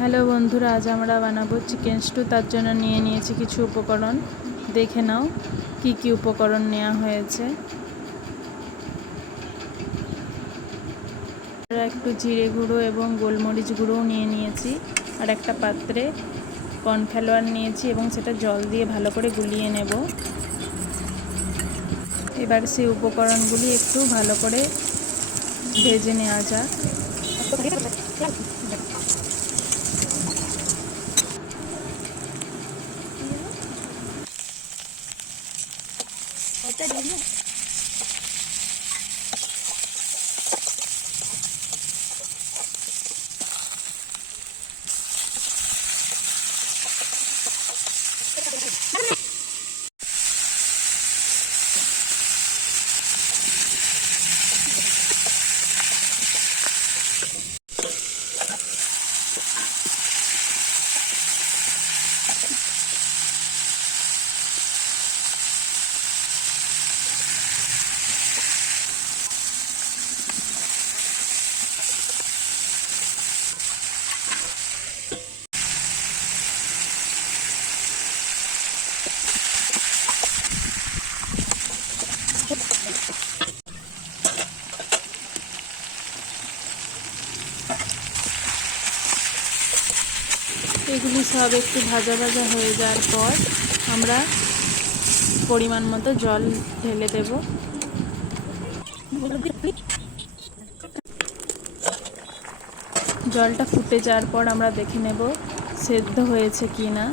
Hello বন্ধুরা, আজ আমরা বানাবো চিকেন স্টু। তার জন্য নিয়ে নিয়েছি কিছু উপকরণ। দেখে নাও কি কি উপকরণ নেওয়া হয়েছে। একটু জিরে গুঁড়ো এবং গোলমরিচ গুঁড়োও নিয়ে নিয়েছি। আর একটা পাত্রে কর্নফ্লাওয়ার নিয়েছি এবং সেটা জল দিয়ে ভালো করে গুলিয়ে নেব। এবার সেই উপকরণগুলি একটু ভালো করে ভেজে নেওয়া যাক। এগুলি সব একটু ভাজা ভাজা হয়ে যাওয়ার পর আমরা পরিমাণ মতো জল ঢেলে দেব। জলটা ফুটে যাওয়ার পর আমরা দেখে নেব সেদ্ধ হয়েছে কি না।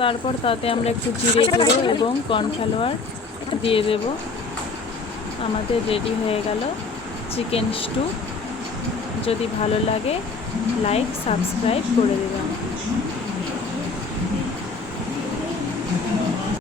তারপর তাতে আমরা একটু জিরে গুঁড়ো এবং কর্নফ্লাওয়ার দিয়ে দেব। আমাদের রেডি হয়ে গেল চিকেন স্টু। যদি ভালো লাগে লাইক সাবস্ক্রাইব করে দেবেন।